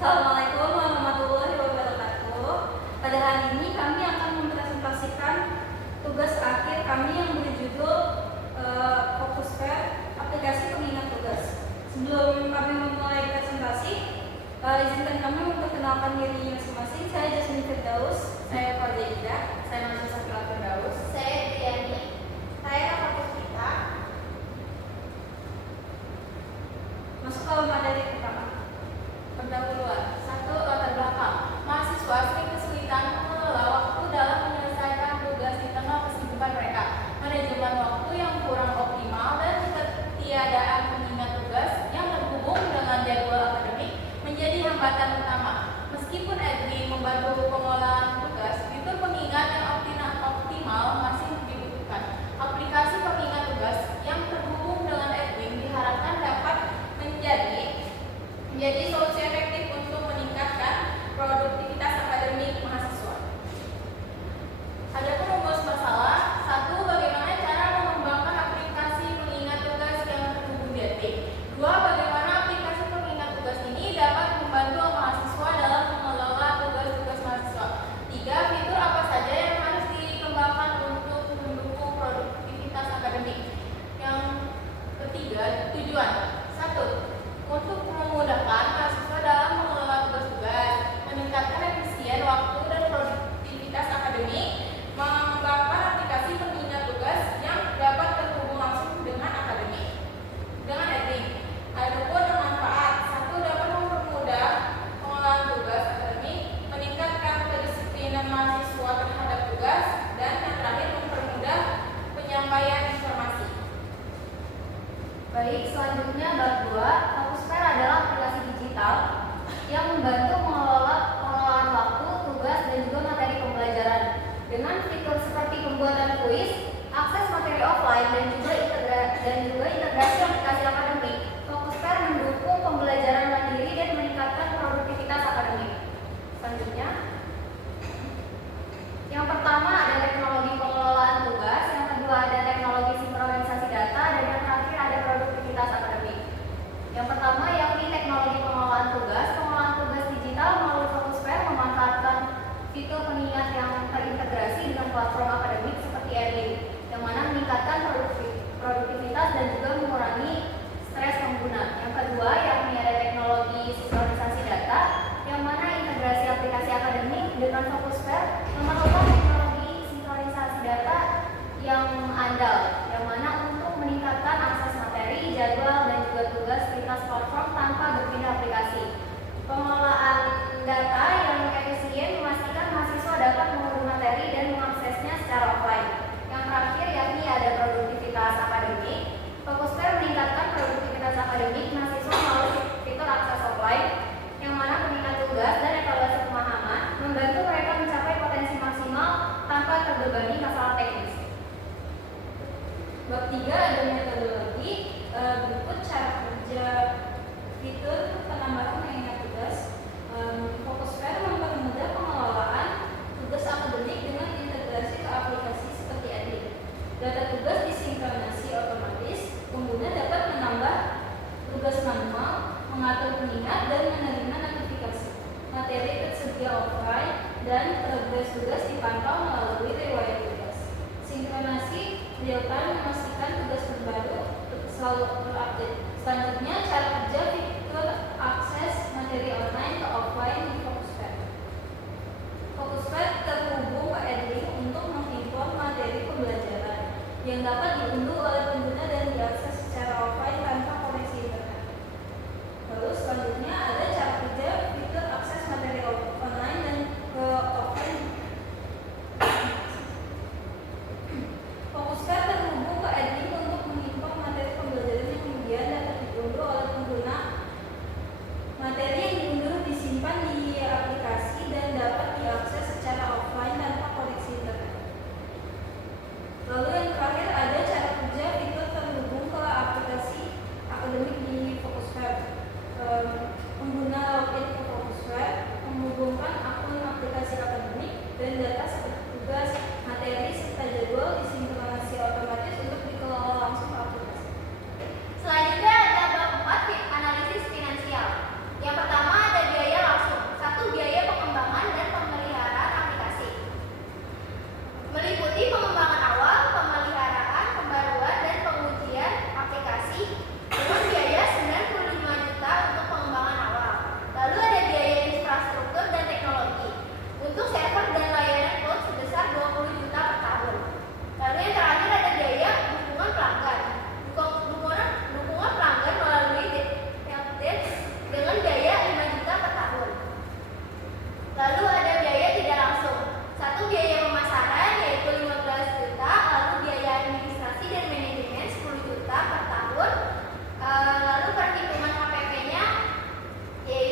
Assalamualaikum warahmatullahi wabarakatuh. Pada hari ini kami akan mempresentasikan tugas akhir kami yang berjudul Fokus Fair Aplikasi Pengingat Tugas. Sebelum kami memulai presentasi, izinkan kami memperkenalkan diri masing-masing. Saya Jasmine Firdaus, Saya Fadila, saya Mahasiswa Safila Firdaus. Saya Diani. Saya Kapusita. Masuk ke materi pertama. Pendahuluan. 1. Latar belakang. Mahasiswa sering kesulitan mengelola waktu dalam menyelesaikan tugas di tengah kesibukan mereka. Manajemen waktu yang kurang optimal dan ketiadaan pengingat tugas yang terhubung dengan jadwal akademik menjadi hambatan utama. Meskipun Edwin membantu pengelolaan tugas, fitur pengingat yang optimal masih dibutuhkan. Aplikasi pengingat tugas yang terhubung dengan Edwin diharapkan dapat menjadi solusi efektif untuk meningkatkan produktivitas akademik mahasiswa. Adapun rumus masalah, 1. Bagaimana cara mengembangkan aplikasi pengingat tugas yang terhubung di Edwin. 2. Bagaimana aplikasi pengingat tugas ini dapat membantu mahasiswa dalam mengelola tugas-tugas mahasiswa. 3. Fitur apa saja yang harus dikembangkan untuk mendukung produktivitas akademik. Yang ketiga, tujuan. 1. Untuk memudahkan mahasiswa dalam mengelola tugas-tugas, meningkatkan efisien waktu dan produktivitas akademik, mengembangkan aplikasi pengingat tugas yang dapat terhubung langsung dengan akademik. Dengan Edwin, adapun manfaat. 1. Dapat mempermudah pengelolaan tugas akademik, meningkatkan kedisiplinan mahasiswa terhadap tugas, dan yang terakhir mempermudah penyampaian informasi. Baik, selanjutnya bab 2. Fokus Fair adalah aplikasi digital yang membantu pengelolaan waktu, tugas, dan juga materi pembelajaran dengan fitur seperti pembuatan kuis, akses materi offline, dan juga integrasi aplikasi akademik. Fokus Fair mendukung pembelajaran mandiri dan meningkatkan produktivitas akademik. Selanjutnya, yang pertama ada teknologi pengelolaan tugas, yang kedua ada teknologi sinkronisasi data, dan yang terakhir ada produktivitas akademik. Yang pertama yakni teknologi pengelolaan tugas. Pengelolaan tugas digital melalui Fokus Fair memanfaatkan fitur pengingat yang terintegrasi dengan platform akademik seperti Edwin, yang mana meningkatkan produktivitas dan juga mengurangi stres pengguna. Yang kedua yakni ada teknologi sinkronisasi data, yang mana integrasi aplikasi akademik dengan Fokus Fair memerlukan teknologi sinkronisasi data yang andal, yang mana untuk meningkatkan akses materi, jadwal, dan juga tugas lintas platform tanpa berpindah aplikasi. Pengelolaan data yang efisien memastikan mahasiswa dapat mengunduh materi dan mengaksesnya secara offline. Yang terakhir yakni ada produktivitas akademik. Fokus Fair meningkatkan produktivitas akademik mahasiswa melalui fitur akses offline, yang mana pengingat tugas dan evaluasi pemahaman membantu mereka mencapai potensi maksimal tanpa terbebani masalah teknis. Bab 3 ada metodologi. Berikut cara kerja fitur penambahan pengingat tugas. Fokus Fair mempermudah pengelolaan tugas akademik dengan integrasi ke aplikasi seperti Edwin. Data tugas disinkronasi otomatis. Pengguna dapat menambah tugas manual, mengatur pengingat, dan menerima notifikasi. Materi tersedia offline dan progres tugas dipantau melalui riwayat tugas. Sinkronasi real time memastikan tugas terbaru selalu terupdate. Selanjutnya, cara kerja fitur akses materi online ke offline di Fokus Fair. Fokus Fair terhubung ke Edwin untuk mengimpor materi pembelajaran yang dapat diunduh oleh pengguna dan diakses secara offline tanpa koneksi internet. Lalu selanjutnya ada cara kerja fitur akses materi online dan ke offline. Fokus Fair terhubung ke Edwin untuk mengimpor materi pembelajaran yang kemudian dapat diunduh oleh pengguna. Materi yang diunduh disimpan di aplikasi dan dapat diakses secara offline tanpa koneksi internet. Lalu yang terakhir ada cara kerja fitur terhubung ke aplikasi akademik di Fokus Fair. Pengguna login ke Fokus Fair, menghubungkan akun aplikasi akademik dan data seperti tugas, materi, serta jadwal disinkronasi otomatis untuk dikelola langsung ke aplikasi. Selanjutnya ada bab 4 analisis finansial. Yang pertama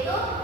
yaitu